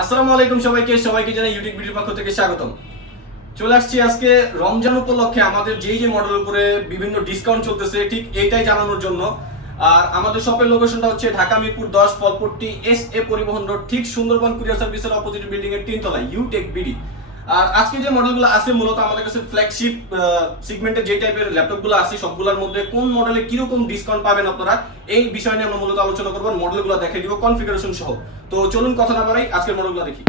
আসসালামু আলাইকুম সবাইকে জানাই ইউটিউববিডির পক্ষ থেকে স্বাগতম। চলে আসছি আজকে রমজান উপলক্ষে আমাদের যে মডেলের উপরে বিভিন্ন ডিসকাউন্ট চলতেছে ঠিক এইটাই জানানোর জন্য। আর আমাদের শপের লোকেশনটা হচ্ছে ঢাকা মিরপুর 10 ফলপট্টি এসএ পরিবহন রোড, ঠিক সুন্দরবন কুরিয়ার সার্ভিসের অপোজিট বিল্ডিং এর 3 তলায় ইউটেকবিডি। আর আজকে যে মডেলগুলো আছে মূলত আমাদের কাছে ফ্ল্যাগশিপ সেগমেন্টে যে টাইপের ল্যাপটপগুলো আছে সবগুলোর মধ্যে কোন মডেলে কিরকম ডিসকাউন্ট পাবেন আপনারা এই বিষয় নিয়ে আমরা মূলত আলোচনা করব, মডেলগুলো দেখাই দিব কনফিগারেশন সহ। তো চলুন কথা না বাড়াই আজকের মডেলগুলো দেখি।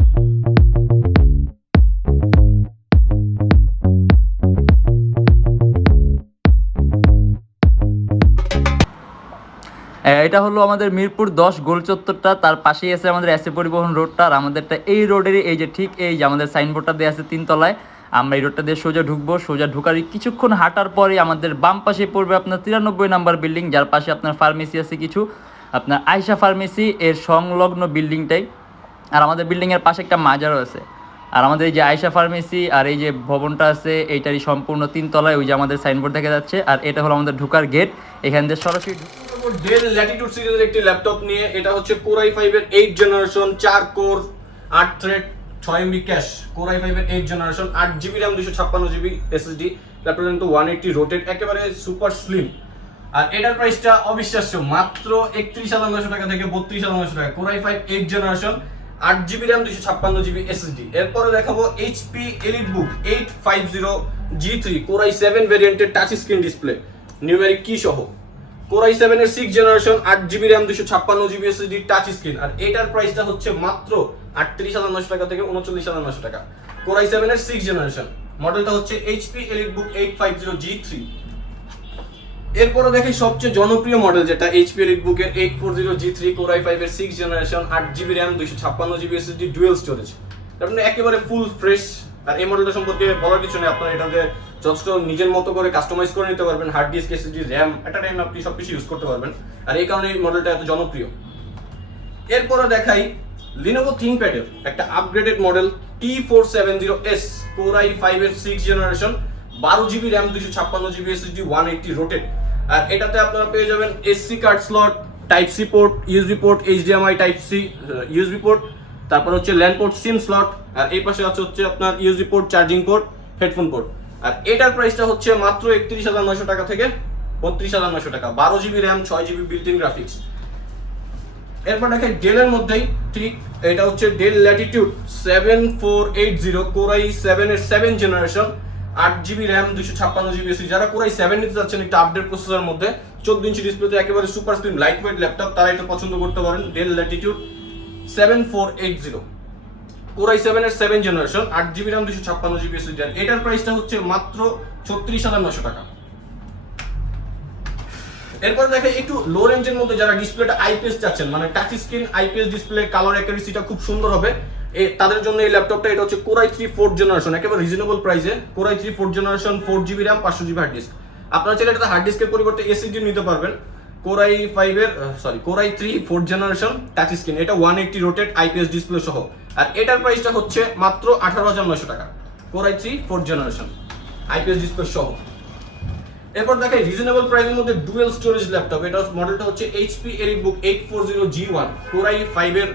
এটা হলো আমাদের মিরপুর 10 গোল চত্বরটা, তার পাশেই আছে আমাদের এসএ পরিবহন রোডটা। আর আমাদেরটা এই রোডেরই এই যে ঠিক এই যে আমাদের সাইনবোর্ডটা দেওয়া আছে 3 তলায়। আমরা এই রোডটা দিয়ে সোজা ঢুকবো, সোজা ঢুকার কিছুক্ষণ হাঁটার পরে আমাদের বাম পাশে পড়বে আপনার 93 নাম্বার বিল্ডিং, যার পাশে আপনার ফার্মেসি আছে কিছু, আপনার আয়শা ফার্মেসি এর সংলগ্ন বিল্ডিংটাই। আর আমাদের বিল্ডিংয়ের পাশে একটা মাজারও আছে। আর আমাদের এই যে আয়শা ফার্মেসি আর এই যে ভবনটা আছে এইটারই সম্পূর্ণ 3 তলায় ওই যে আমাদের সাইনবোর্ড দেখা যাচ্ছে। আর এটা হলো আমাদের ঢুকার গেট, এখান দিয়ে সরাসরি ডেল ল্যাটিটিউড সিরিজের একটি ল্যাপটপ নিয়ে। এটা হচ্ছে Core i5 এর 8 generation, 4 core 8 thread 6 MB cash. Core i5 এর 8 generation, 8GB RAM 256GB SSD, laptop কিন্তু 180 রোটেট, একেবারে সুপার স্লিম। আর এটার প্রাইসটা অবিশ্বাস্য, মাত্র 31,900 টাকা থেকে 32,900 টাকা। Core i5 8 generation, 8GB RAM 256GB SSD। এরপরে দেখাবো HP EliteBook 850G3 Core i7 ভেরিয়েন্টের টাচ স্ক্রিন ডিসপ্লে, নিউমেরিক কি সহ। Core i7 এর 6 generation, 8GB RAM 256GB SSD touch screen. আর এটার প্রাইসটা হচ্ছে মাত্র 38,900 টাকা থেকে 39,900 টাকা। Core i7 এর 6 জেনারেশন, মডেলটা হচ্ছে HP EliteBook 850G3। এরপরে দেখি সবচেয়ে জনপ্রিয় মডেল যেটা HP EliteBook এর 840G3 Core i5 এর 6 generation, 8GB RAM 256GB SSD dual storage. তারপরে একেবারে ফুল ফ্রেশ। আর এই মডেলটা সম্পর্কে বলার কিছু নেই, আপনারা এটাতে যথেষ্ট নিজের মতো করে কাস্টমাইজ করে নিতে পারবেন। হার্ড ডিস্ক, এসএসডি, র্যাম একটা টাইম আপনি সবকিছু ইউজ করতে পারবেন। আর এই কারণে এই মডেলটা এত জনপ্রিয়। এরপরে দেখাই Lenovo ThinkPad এর একটা upgraded model T470S Core i5 এর 6 generation, 12GB RAM 256GB SSD 180 rotate. আর এটাতে আপনারা পেয়ে যাবেন SD card slot, type C port, USB port, HDMI type C USB port, তারপর হচ্ছে ল্যান্ড পোর্ট, সিম স্লট। আর এই পাশে হচ্ছে আপনার USB port, charging port, headphone port. আর এটার প্রাইসটা হচ্ছে মাত্র 31,900 টাকা থেকে 32,900 টাকা, 12GB RAM 6GB built in graphics. এরপর দেখাই ডেলের মধ্যেই ঠিক, এটা হচ্ছে ডেল ল্যাটিটিউড 7480 Core i7 এর 7 generation, 8GB RAM 256GB SSD। যারা Core i7 নিতে যাচ্ছেন একটা আপডেট প্রসেসরের মধ্যে, 14 ইঞ্চি ডিসপ্লেতে একেবারে super slim light weight laptop, তারা এটা পছন্দ করতে পারেন। ডেল ল্যাটিটিউড 7480 Core i7 এর 7 generation, 8GB RAM 256GB SSD। এটার প্রাইসটা হচ্ছে মাত্র 36,900 টাকা। এরপর দেখে একটু লো রেঞ্জের মধ্যে যারা ডিসপ্লেটা আইপিএস চাচ্ছেন, মানে touch screen IPS display, colour অ্যাকুরেসিটা খুব সুন্দর হবে, তাদের জন্য এই ল্যাপটপটা। এটা হচ্ছে Core i3 4th জেনারেশন, একেবারে রিজনেবল প্রাইসে। Core i3 4th generation, 4GB RAM 500GB hard disk. আপনারা চাইলে এটা হার্ড ডিস্কের পরিবর্তে এসএসডি নিতে পারবেন। Core i3 4th generation, touch screen, এটা 180 রোটেট আইপিএস ডিসপ্লে সহ। আর এটার প্রাইসটা হচ্ছে মাত্র 18,900 টাকা। Core i3 4th generation, IPS display সহ। এরপর দেখাই রিজনেবল প্রাইসের মধ্যে ডুয়াল স্টোরেজ ল্যাপটপ। এটা মডেলটা হচ্ছে HP EliteBook 840G1 Core i5 এর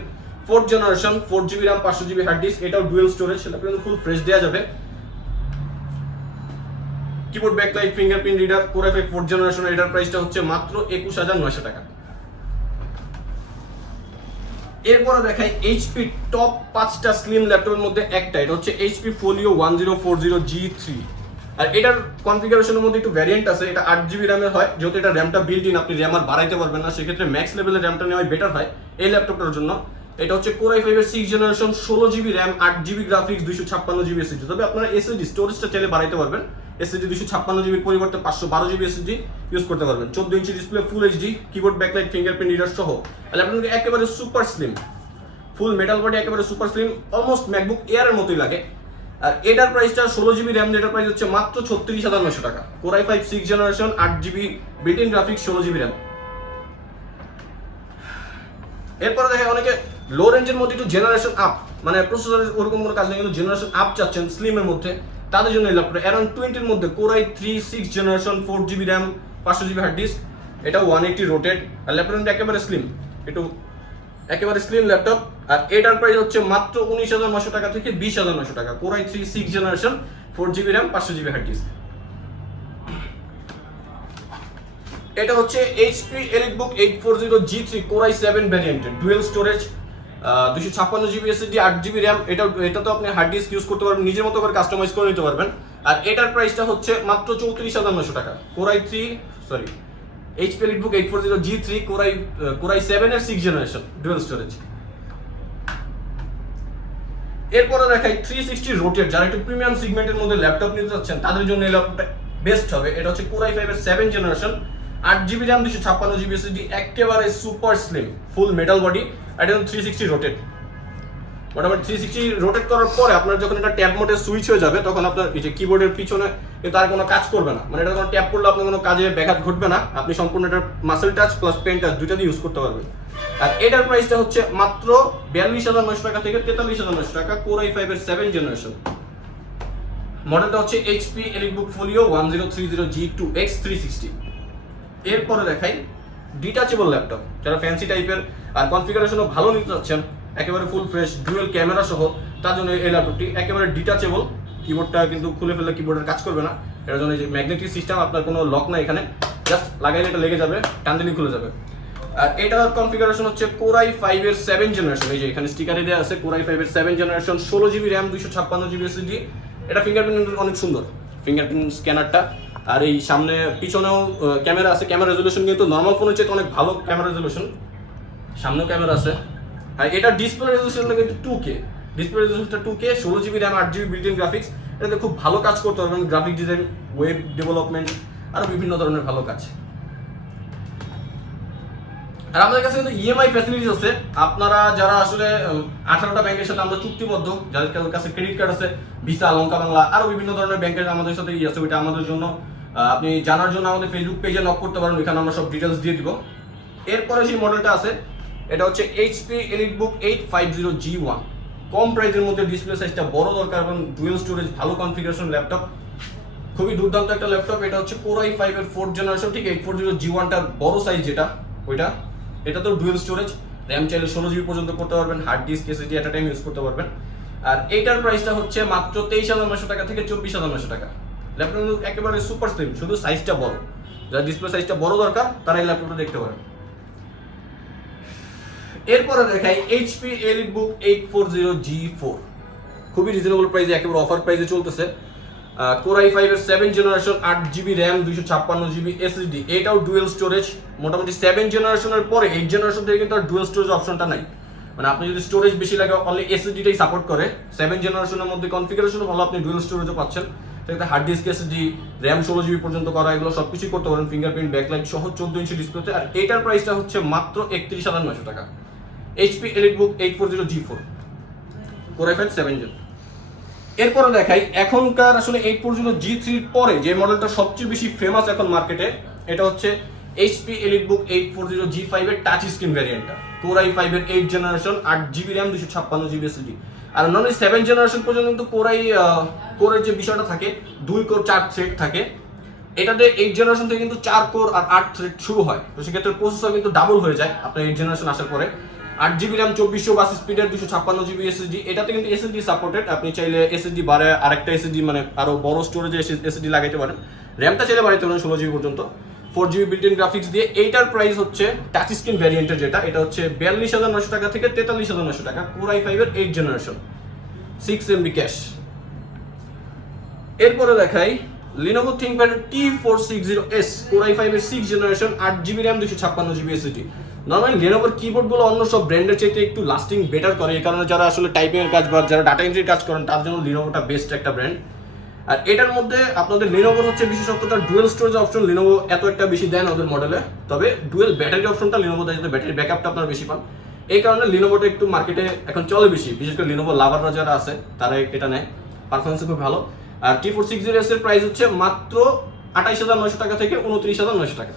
4th generation, 4GB RAM 500GB hard disk, এটাও ডুয়াল স্টোরেজ, সেটা কিন্তু ফুল ফ্রেশ দেওয়া যাবে। Keyboard, backlight, fingerprint reader, Core i5 4th generation. এটার প্রাইসটা হচ্ছে মাত্র 21,900 টাকা। এরপরে দেখাই HP টপ 5টা স্লিম ল্যাপটপের মধ্যে একটা, এটা হচ্ছে HP Folio 1040G3। আর এটার কনফিগারেশনের মধ্যে একটু ভ্যারিয়েন্ট আছে। এটা 8GB RAM এর হয়, যেহেতু এটা র্যামটা বিল্ট ইন, আপনি র্যাম আর বাড়াইতে পারবেন না, সেক্ষেত্রে ম্যাক্স লেভেলের র্যামটা নেওয়াই বেটার হয় এই ল্যাপটপটার জন্য। এটা হচ্ছে Core i5 এর 6 generation, 16GB RAM 8GB graphics 256GB SSD। তবে আপনারা SSD স্টোরেজটা চাইলে বাড়াইতে পারবেন, SSD 256GB এর পরিবর্তে 512GB SSD ইউজ করতে পারবেন। 14 inch display, full HD, keyboard, backlight, fingerprint reader সহ। আর ল্যাপটপটা একেবারে super slim, full metal body, একেবারে super slim, almost MacBook Air এর মতোই লাগে। আর এটার প্রাইসটা 16GB RAM, এটার প্রাইস হচ্ছে মাত্র 36,900 টাকা। Core i5 6 generation, 8GB built in graphics, 16GB RAM। এরপরে দেখে অনেকে লো রেঞ্জের মধ্যে একটু জেনারেশন আপ, মানে প্রসেসরের ওরকম কোনো কাজ নেই কিন্তু জেনারেশন আপ চাচ্ছেন স্লিমের মধ্যে, তাদের জন্য এই ল্যাপটপ অ্যারাউন্ড 20 এর মধ্যে Core i3 6 generation, 4GB RAM 500GB hard disk, এটা 180 রোটেট। আর ল্যাপটপটা একেবারে স্লিম, একটু একেবারে স্লিম ল্যাপটপ। আর এটার প্রাইস হচ্ছে মাত্র 19,900 টাকা থেকে 20,900 টাকা। Core i3 6th generation, 4GB RAM, 500GB hard disk. এটা হচ্ছে HP EliteBook 840G3 Core i7 ভ্যারিয়েন্টের dual storage, 256GB SSD, 8GB RAM। এটা তো আপনি হার্ড ডিস্ক ইউজ করতে পারবেন, নিজের মতো করে কাস্টমাইজ করে নিতে পারবেন। আর এটার প্রাইসটা হচ্ছে মাত্র 34,900 টাকা। HP EliteBook 840G3 Core i7 এর 6th জেনারেশন ডুয়েল স্টোরেজ। এরপরে দেখাই 360 রোটেট, যারা একটু প্রিমিয়াম সেগমেন্টের মধ্যে ল্যাপটপ নিতে চাচ্ছেন তাদের জন্য এই ল্যাপটপটা বেস্ট হবে। এটা হচ্ছে Core i5 এর 7th generation, 8GB RAM, 256GB SSD, একেবারে super slim, full metal body. এটা 360 রোটেট। মোটামুটি 360 রোটেট করার পরে আপনার যখন এটা ট্যাব মোডে সুইচ হয়ে যাবে তখন আপনার এই যে কিবোর্ডের পিছনে কিন্তু আর কোনো কাজ করবে না, মানে এটা যখন ট্যাপ করলে আপনার কোনো কাজে ব্যাঘাত ঘটবে না। আপনি সম্পূর্ণ এটা মাসেল টাচ প্লাস পেন টাচ দুইটা দিয়ে ইউজ করতে পারবেন। আর এটার প্রাইসটা হচ্ছে মাত্র 42,900 টাকা থেকে 43,900 টাকা। Core i5 এর 7th জেনারেশন। মডেলটা হচ্ছে HP EliteBook Folio 1030G2X 360। এরপরে দেখাই ডিটাচেবল ল্যাপটপ, যারা ফ্যান্সি টাইপের আর কনফিগারেশনও ভালো নিতে চাচ্ছেন, একেবারে ফুল ফ্রেশ ডুয়েল ক্যামেরা সহ, তার জন্য এই ল্যাপটপটি একেবারে ডিটাচেবল। কিবোর্ডটা কিন্তু খুলে ফেললে কিবোর্ডের কাজ করবে না, এটার জন্য এই যে ম্যাগনেটিক সিস্টেম, আপনার কোনো লক না এখানে, জাস্ট লাগাইলে এটা লেগে যাবে, টান দিলেই খুলে যাবে। আর এটার কনফিগারেশন হচ্ছে Core i5 এর 7th জেনারেশন, এই যে এখানে স্টিকারে দেওয়া আছে Core i5 এর 7th generation, 16GB RAM, 256GB SSD। এটা ফিঙ্গারপ্রিন্ট অনেক সুন্দর, ফিঙ্গারপ্রিন্ট স্ক্যানারটা। আর এই সামনে পিছনেও ক্যামেরা আছে, ক্যামেরা রেজলিউশন কিন্তু নর্মাল ফোনের চেয়ে অনেক ভালো ক্যামেরা রেজলিউশন, সামনেও ক্যামেরা আছে। আর এটা ডিসপ্লে রেজলিউশনটা কিন্তু 2K, ডিসপ্লে রেজলিউশনটা 2K, 16GB RAM, 8GB built in graphics. এটাতে খুব ভালো কাজ করতে পারবেন, গ্রাফিক ডিজাইন, ওয়েব ডেভেলপমেন্ট, আরো বিভিন্ন ধরনের ভালো কাজ। আর আমাদের কাছে কিন্তু ইএমআই ফ্যাসিলিটিস আছে। আপনারা যারা আসলে 18টা ব্যাংকের সাথে আমরা চুক্তিবদ্ধ, যাদের কাছে ক্রেডিট কার্ড আছে, ভিসা, লঙ্কা বাংলা, আরো বিভিন্ন ধরনের ব্যাংকের আমাদের সাথে আছে, ওইটা আমাদের জন্য আপনি জানার জন্য আমাদের ফেসবুক পেজে নক করতে পারেন, ওইখানে আমরা সব ডিটেলস দিয়ে দিব। এরপরে যে মডেলটা আছে এটা হচ্ছে HP EliteBook 850G1, কম প্রাইসের মধ্যে ডিসপ্লে সাইজটা বড় দরকার এবং ডুয়েল স্টোরেজ, ভালো কনফিগারেশন ল্যাপটপ, খুবই দুর্দান্ত একটা ল্যাপটপ। এটা হচ্ছে Core i5 এর 4th জেনারেশন, ঠিক 840G1টার বড় সাইজ যেটা ওইটা। এটা তো ডুয়েল স্টোরেজ, র্যাম চাইলে 16GB পর্যন্ত করতে পারবেন, হার্ড ডিস্ক SSD এট আ টাইম ইউজ করতে পারবেন। আর এইটার প্রাইসটা হচ্ছে মাত্র 23,900 টাকা থেকে 24,900 টাকা। ল্যাপটপ একেবারে সুপার স্লিম, শুধু সাইজটা বড়, যারা ডিসপ্লে সাইজটা বড় দরকার তারা এই ল্যাপটপটা দেখতে পারেন। এরপরে দেখাই HP EliteBook 840G4, খুবই রিজনেবল প্রাইসে, একেবারে অফার প্রাইসে চলতেছে। Core i5 এর 7th generation, 8GB RAM, 256GB SSD, এটাও ডুয়েল স্টোরেজ। মোটামুটি 7th জেনারেশনের পরে 8th জেনারেশন থেকে কিন্তু আর ডুয়েল স্টোরেজ অপশনটা নাই, মানে আপনি যদি স্টোরেজ বেশি লাগে অনলি SSDটাই সাপোর্ট করে। 7th জেনারেশনের মধ্যে কনফিগারেশনও ভালো, আপনি ডুয়েল স্টোরেজও পাচ্ছেন, সেক্ষেত্রে hard disk SSD, RAM 16GB পর্যন্ত করা, এগুলো সবকিছুই করতে পারেন, ফিঙ্গারপ্রিন্ট, ব্যাকলাইট সহ 14 ইঞ্চি ডিসপ্লেতে। আর এটার প্রাইসটা হচ্ছে মাত্র 31,900 টাকা। HP EliteBook 840G4 Core i5 7th gen. এরপরে দেখাই এখনকার আসলে 840G3 এর পরে যে মডেলটা সবচেয়ে বেশি ফেমাস এখন মার্কেটে, এটা হচ্ছে HP EliteBook 840G5 এর টাচ স্ক্রিন ভ্যারিয়েন্টটা। Core i5 এর 8th generation, 8GB RAM, 256GB SSD। আর নন 7th জেনারেশন পর্যন্ত কিন্তু কোরের যে বিষয়টা থাকে 2 কোর 4 থ্রেড থাকে। এটাতে 8th জেনারেশন থেকে কিন্তু 4 কোর আর 8 থ্রেড শুরু হয়, তো সেক্ষেত্রে প্রসেসর কিন্তু ডাবল হয়ে যায় আপনার 8th জেনারেশন আসার পরে। 8GB RAM, 2400 স্পিডের, 256GB SSD। এটাতে কিন্তু SSD সাপোর্টেড, আপনি চাইলে SSD বাড়ায় আরেকটা SSD, মানে আরো বড় স্টোরেজে SSD লাগাইতে পারেন। র্যামটা চাইলে বাড়াইতে পারেন 16GB পর্যন্ত, 4GB বিল্ট ইন গ্রাফিক্স দিয়ে। এইটার প্রাইস হচ্ছে টাচ স্ক্রিন ভ্যারিয়েন্টের যেটা, এটা হচ্ছে 42,900 টাকা থেকে 43,900 টাকা। Core i5 এর 8th জেনারেশন, 6MB ক্যাশ। এরপরে দেখাই Lenovo ThinkPad T460S, Core i5 এর 6th generation, 8GB RAM, 256GB SSD। Normally লেনোভোর কিবোর্ডগুলো অন্য সব ব্র্যান্ডের চাইতে একটু লাস্টিং বেটার করে, এই কারণে যারা আসলে টাইপিং এর কাজ বা যারা ডাটা এন্ট্রির কাজ করেন তার জন্য লেনোভোটা বেস্ট একটা ব্র্যান্ড। আর এটার মধ্যে আপনাদের লেনোভোর হচ্ছে বিশেষত্বটা ডুয়েল স্টোরেজ অপশন লেনোভো এত একটা বেশি দেয় না ওদের মডেলে, তবে ডুয়েল ব্যাটারি অপশনটা লেনোভো দেয়, যাতে ব্যাটারি ব্যাকআপটা আপনারা বেশি পান। এই কারণে লেনোভোটা একটু মার্কেটে এখন চলে বেশি, বিশেষ করে লেনোভো লাভাররা যারা আছে তারা এটা নেয়, পারফরমেন্স খুব ভালো। আর T460S এর প্রাইস হচ্ছে মাত্র 28,900 টাকা থেকে 29,900 টাকা।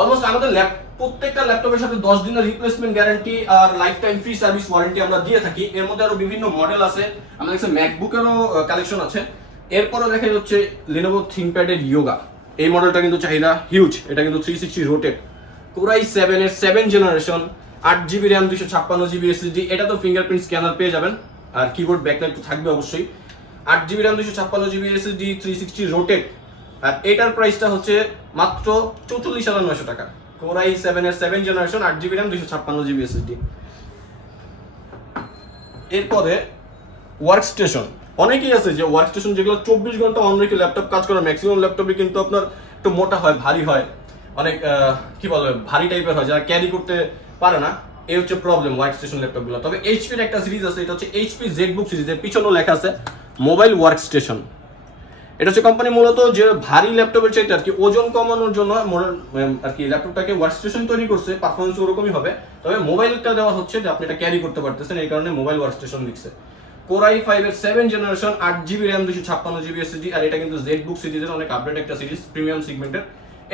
অলমোস্ট আমাদের প্রত্যেকটা ল্যাপটপের সাথে 10 দিনের রিপ্লেসমেন্ট গ্যারান্টি আর lifetime free service warranty আমরা দিয়ে থাকি। এর মধ্যে আরো বিভিন্ন মডেল আছে, আমাদের কাছে ম্যাকবুকেরও কালেকশন আছে। এরপরে দেখা যাচ্ছে Lenovo ThinkPad এর Yoga, এই মডেলটা কিন্তু চাহিদা হিউজ। এটা কিন্তু 360 রোটেট, কোরাই 7 এর 7 generation 8GB RAM 256GB SSD। এটা তো ফিঙ্গারপ্রিন্ট স্ক্যানার পেয়ে যাবেন, আর কিবোর্ড ব্যাকলাইট তো থাকবে অবশ্যই। 8GB RAM 256GB SSD 360 rotate, আর এটার প্রাইসটা হচ্ছে মাত্র 44,900 টাকা। কোরাই 7 এর 7 generation 8GB RAM 256GB SSD। এরপরে ওয়ার্কস্টেশন। অনেকেই আছে যে ওয়ার্কস্টেশন যেগুলো 24 ঘন্টা অন রেখে ল্যাপটপ কাজ করে, ম্যাক্সিমাম ল্যাপটপে কিন্তু আপনার একটু মোটা হয়, ভারী হয়, অনেক কি বলে ভারী টাইপের হয়, যারা ক্যারি করতে পারে না। এই হচ্ছে প্রবলেম ওয়ার্কস্টেশন ল্যাপটপগুলো। তবে এইচপির একটা সিরিজ আছে, এটা হচ্ছে এইচপি জেডবুক সিরিজ, এর পিছনেও লেখা আছে মোবাইল ওয়ার্কস্টেশন। এটা হচ্ছে কোম্পানি মূলত যে ভারী ল্যাপটপের চাইতে আর কি ওজন কমানোর জন্য আর কি ল্যাপটপটাকে ওয়ার্কস্টেশন তৈরি করছে, পারফরমেন্স ওরকমই হবে। তবে মোবাইলটা দেওয়া হচ্ছে যে আপনি এটা ক্যারি করতে পারতেছেন, এই কারণে মোবাইল ওয়ার্কস্টেশন লিখছে। কোরাই 5 এর 7 generation 8GB RAM 256GB SSD, আর এটা কিন্তু জেডবুক সিরিজের অনেক আপডেট একটা সিরিজ, প্রিমিয়াম সেগমেন্টের।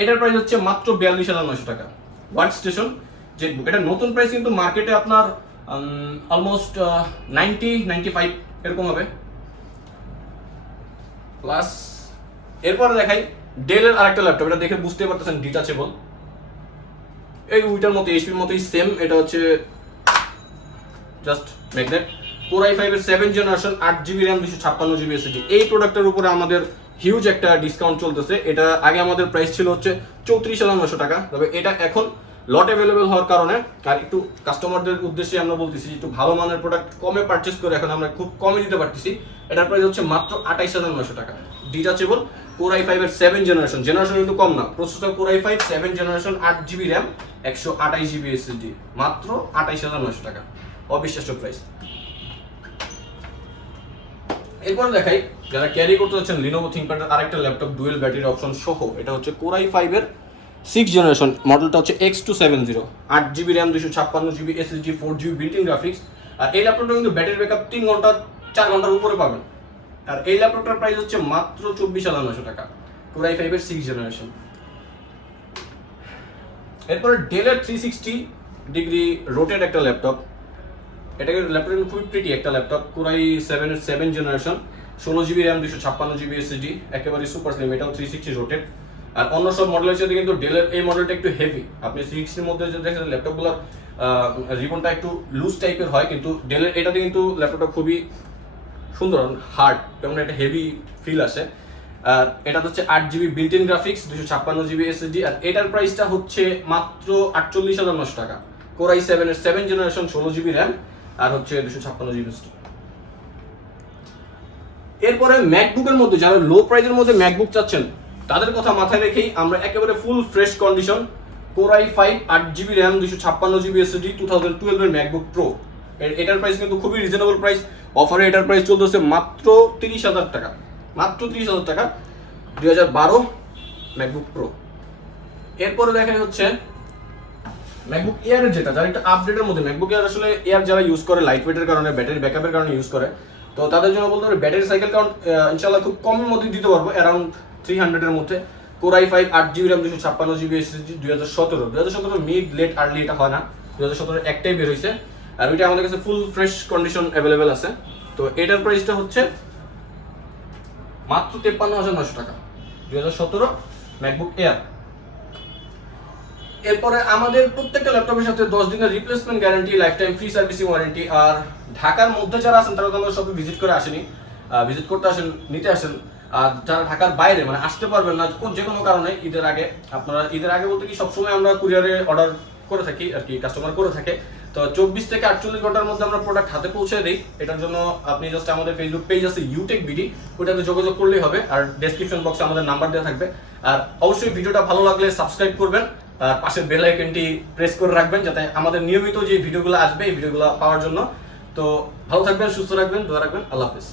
এটার প্রাইস হচ্ছে মাত্র 42,900 টাকা। ওয়ার্কস্টেশন জেডবুক, এটা নতুন প্রাইস কিন্তু মার্কেটে আপনার অলমোস্ট 90-95 এরকম হবে প্লাস। এরপরে দেখাই ডেলের আরেকটা ল্যাপটপ, এটা দেখে বুঝতে পারতেছেন ডিটাচেবল, এই উইটার মতো এইচপির মতোই সেম। এটা হচ্ছে জাস্ট ম্যাগনেট। কোরাই 5 এর 7 generation 8GB RAM 256GB SSD। এই প্রোডাক্টের উপরে আমাদের হিউজ একটা ডিসকাউন্ট চলতেছে। এটা আগে আমাদের প্রাইস ছিল হচ্ছে 34,900 টাকা, তবে এটা এখন লট অ্যাভেলেবেল হওয়ার কারণে আর একটু কাস্টমারদের উদ্দেশ্যে আমরা বলতেছি একটু ভালো মানের প্রোডাক্ট কমে পারচেস করে এখন আমরা খুব কমে দিতে পারতেছি। এটার প্রাইস হচ্ছে মাত্র 28,900 টাকা। ডিটাচেবল কোরাই 5 এর 7 জেনারেশন কিন্তু কম না, processor core i 5 7 generation 8GB RAM 128GB SSD, মাত্র 28,900 টাকা। অবিশ্বাস্য প্রাইস। এরপরে দেখাই যারা ক্যারি করতে যাচ্ছেন লিনোভো থিংকপ্যাডের আরেকটা ল্যাপটপ ডুয়েল ব্যাটারি অপশন সহ। এটা হচ্ছে কোরাই 5 এর 6 জেনারেশন, মডেলটা হচ্ছে X270, 8GB RAM 256GB SSD 4GB built in graphics. আর এই ল্যাপটপটা কিন্তু ব্যাটারি ব্যাকআপ 4 ঘন্টার উপরে পাবেন। আর এই ল্যাপটপটার প্রাইস হচ্ছে মাত্র 24,900 টাকা। কোরাই 5 এর 6 জেনারেশন। এরপরে ডেলের 360 ডিগ্রি রোটেট একটা ল্যাপটপ। এটাকে ল্যাপটপটা খুবই প্রিটি একটা ল্যাপটপ। কোরাই 7 এর 7 generation 16GB RAM 256GB SSD, একেবারে সুপার স্লিম। এটাও 360 রোটেট। আর অন্য সব মডেলের সাথে কিন্তু ডেলের এই মডেলটা একটু হেভি। আপনি 360 মধ্যে যে দেখেন ল্যাপটপগুলোর রিবনটা একটু লুজ টাইপের হয়, কিন্তু ডেলের এটাতে কিন্তু ল্যাপটপটা খুবই সুন্দর, হার্ড, যেমন একটা হেভি ফিল আসে। আর এটা হচ্ছে 8GB built-in graphics 256GB SSD, আর এটার প্রাইসটা হচ্ছে মাত্র 48,900 টাকা। কোরাই 7 এর 7 জেনারেশন 16GB RAM আর হচ্ছে 256GB SSD। এরপরে ম্যাকবুকের মধ্যে যারা লো প্রাইসের মধ্যে ম্যাকবুক চাচ্ছেন তাদের কথা মাথায় রেখেই আমরা একেবারে full fresh condition core i 5 8GB RAM 256GB SSD 2012 এর ম্যাকবুক প্রো। এটার প্রাইস কিন্তু খুবই রিজনেবল প্রাইস। অফারে এটার প্রাইস চলতেছে মাত্র 30,000 টাকা, মাত্র 30,000 টাকা 2012 ম্যাকবুক প্রো। এরপরে দেখা হচ্ছে ম্যাকবুক এয়ার, যেটা যারা একটা আপডেটের মধ্যে ম্যাকবুক এয়ার আসলে এয়ার যারা ইউজ করে লাইট ওয়েটের কারণে, ব্যাটারি ব্যাকআপের কারণে ইউজ করে, তো তাদের জন্য বলতে পারি ব্যাটারি সাইকেল কাউন্ট ইনশাআল্লাহ খুব কমের মধ্যে দিতে পারবো, অ্যারাউন্ড 300 এর মধ্যে। Core i 5 8GB RAM 256GB SSD 2017 mid late early এটা হয় না, 2017 একটাই বের হয়েছে, আর ওইটা আমাদের কাছে ফুল ফ্রেশ কন্ডিশন অ্যাভেলেবেল আছে। তো এটার প্রাইসটা হচ্ছে মাত্র 53,900 টাকা 2017 ম্যাকবুক এয়ার। এরপরে আমাদের প্রত্যেকটা ল্যাপটপের সাথে 10 দিনের replacement guarantee, lifetime free servicing warranty. আর ঢাকার মধ্যে যারা আছেন তারা তো আমরা সব ভিজিট করে আসেনি, ভিজিট করতে আসেন, নিতে আসেন। আর যারা ঢাকার বাইরে মানে আসতে পারবেন না যে কোনো কারণে ঈদের আগে, আপনারা ঈদের আগে বলতে কি সবসময় আমরা কুরিয়ারে অর্ডার করে থাকি আর কি, কাস্টমার করে থাকে। তো 24 থেকে 48 ঘন্টার মধ্যে আমরা প্রোডাক্ট হাতে পৌঁছে দিই। এটার জন্য আপনি জাস্ট আমাদের ফেসবুক পেজ আছে Youtechbd, ওটাতে যোগাযোগ করলেই হবে। আর ডেসক্রিপশন বক্সে আমাদের নাম্বার দেওয়া থাকবে। আর অবশ্যই ভিডিওটা ভালো লাগলে সাবস্ক্রাইব করবেন, আর পাশের বেল আইকনটি প্রেস করে রাখবেন যাতে আমাদের নিয়মিত যে ভিডিওগুলো আসবে এই ভিডিওগুলো পাওয়ার জন্য। তো ভালো থাকবেন, সুস্থ রাখবেন, দোয়া রাখবেন। আল্লাহ হাফেজ।